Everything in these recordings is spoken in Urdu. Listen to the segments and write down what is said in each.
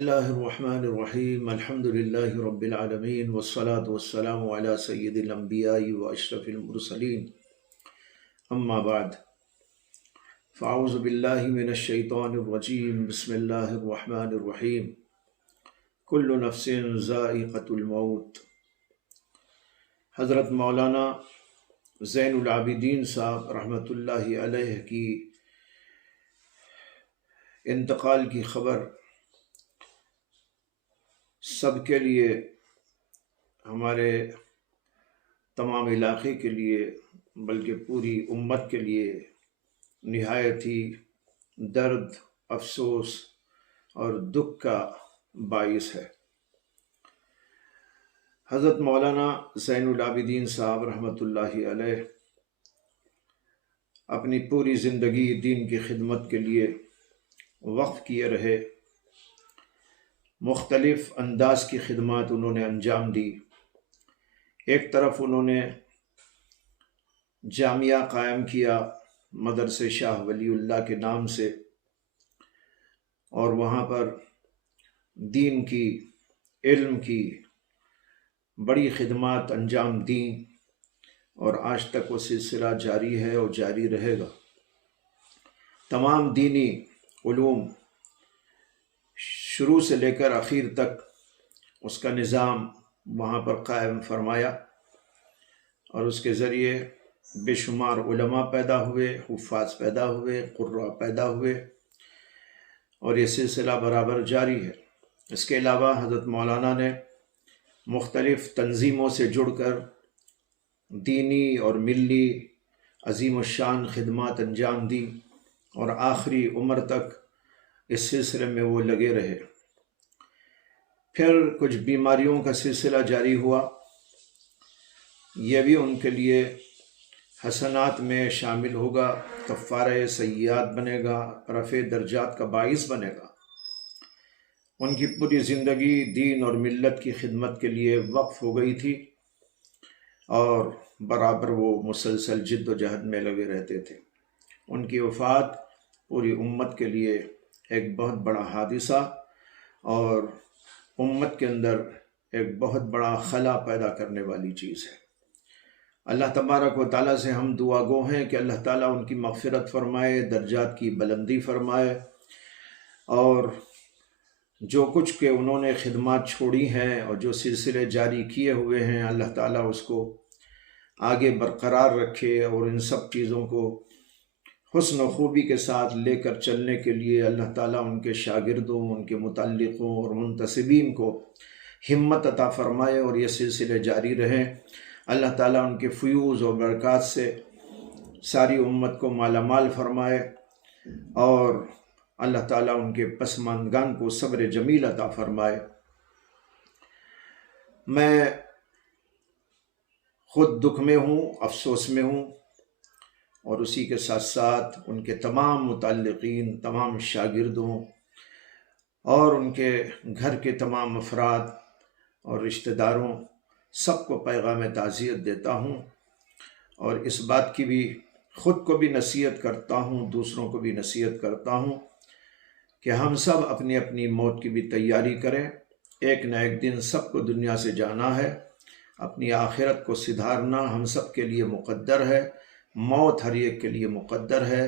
اللہ الرحمن الرحیم الحمد للہ رب العالمین والصلاة والسلام علی سید الانبیاء واشرف المرسلین اما بعد فاعوذ باللہ من الشیطان الرجیم بسم اللہ الرحمن الرحیم کل نفس ذائقۃ الموت۔ حضرت مولانا زین العابدین صاحب رحمۃ اللہ علیہ کی انتقال کی خبر سب کے لیے، ہمارے تمام علاقے کے لیے، بلکہ پوری امت کے لیے نہایت ہی درد، افسوس اور دکھ کا باعث ہے۔ حضرت مولانا زین العابدین صاحب رحمۃ اللہ علیہ اپنی پوری زندگی دین کی خدمت کے لیے وقف کیے رہے۔ مختلف انداز کی خدمات انہوں نے انجام دی۔ ایک طرف انہوں نے جامعہ قائم کیا مدرسہ شاہ ولی اللہ کے نام سے، اور وہاں پر دین کی، علم کی بڑی خدمات انجام دیں، اور آج تک وہ سلسلہ جاری ہے اور جاری رہے گا۔ تمام دینی علوم شروع سے لے کر آخر تک اس کا نظام وہاں پر قائم فرمایا، اور اس کے ذریعے بے شمار علماء پیدا ہوئے، حفاظ پیدا ہوئے، قراء پیدا ہوئے، اور یہ سلسلہ برابر جاری ہے۔ اس کے علاوہ حضرت مولانا نے مختلف تنظیموں سے جڑ کر دینی اور ملی عظیم الشان خدمات انجام دی، اور آخری عمر تک اس سلسلے میں وہ لگے رہے۔ پھر کچھ بیماریوں کا سلسلہ جاری ہوا، یہ بھی ان کے لیے حسنات میں شامل ہوگا، کفارہ سیئات بنے گا، رفع درجات کا باعث بنے گا۔ ان کی پوری زندگی دین اور ملت کی خدمت کے لیے وقف ہو گئی تھی، اور برابر وہ مسلسل جد و جہد میں لگے رہتے تھے۔ ان کی وفات پوری امت کے لیے ایک بہت بڑا حادثہ، اور امت کے اندر ایک بہت بڑا خلا پیدا کرنے والی چیز ہے۔ اللہ تبارک و تعالیٰ سے ہم دعا گو ہیں کہ اللہ تعالیٰ ان کی مغفرت فرمائے، درجات کی بلندی فرمائے، اور جو کچھ کہ انہوں نے خدمات چھوڑی ہیں اور جو سلسلے جاری کیے ہوئے ہیں، اللہ تعالیٰ اس کو آگے برقرار رکھے، اور ان سب چیزوں کو حسن و خوبی کے ساتھ لے کر چلنے کے لیے اللہ تعالیٰ ان کے شاگردوں، ان کے متعلقوں اور منتسبین کو ہمت عطا فرمائے، اور یہ سلسلے جاری رہیں۔ اللہ تعالیٰ ان کے فیوز اور برکات سے ساری امت کو مالا مال فرمائے، اور اللہ تعالیٰ ان کے پسماندگان کو صبر جمیل عطا فرمائے۔ میں خود دکھ میں ہوں، افسوس میں ہوں، اور اسی کے ساتھ ساتھ ان کے تمام متعلقین، تمام شاگردوں اور ان کے گھر کے تمام افراد اور رشتہ داروں، سب کو پیغام تعزیت دیتا ہوں، اور اس بات کی بھی خود کو بھی نصیحت کرتا ہوں، دوسروں کو بھی نصیحت کرتا ہوں کہ ہم سب اپنی اپنی موت کی بھی تیاری کریں۔ ایک نہ ایک دن سب کو دنیا سے جانا ہے، اپنی آخرت کو سدھارنا ہم سب کے لیے مقدر ہے، موت ہر ایک کے لیے مقدر ہے۔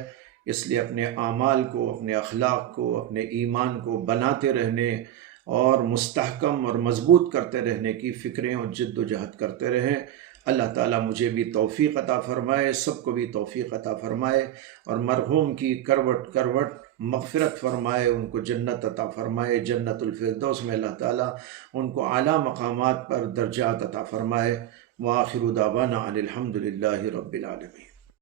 اس لیے اپنے اعمال کو، اپنے اخلاق کو، اپنے ایمان کو بناتے رہنے اور مستحکم اور مضبوط کرتے رہنے کی فکریں اور جد و جہد کرتے رہیں۔ اللہ تعالیٰ مجھے بھی توفیق عطا فرمائے، سب کو بھی توفیق عطا فرمائے، اور مرحوم کی کروٹ کروٹ مغفرت فرمائے، ان کو جنت عطا فرمائے، جنت الفردوس میں اللہ تعالیٰ ان کو اعلیٰ مقامات پر درجات عطا فرمائے۔ وآخر دعوانا ان الحمد للہ رب العالمین۔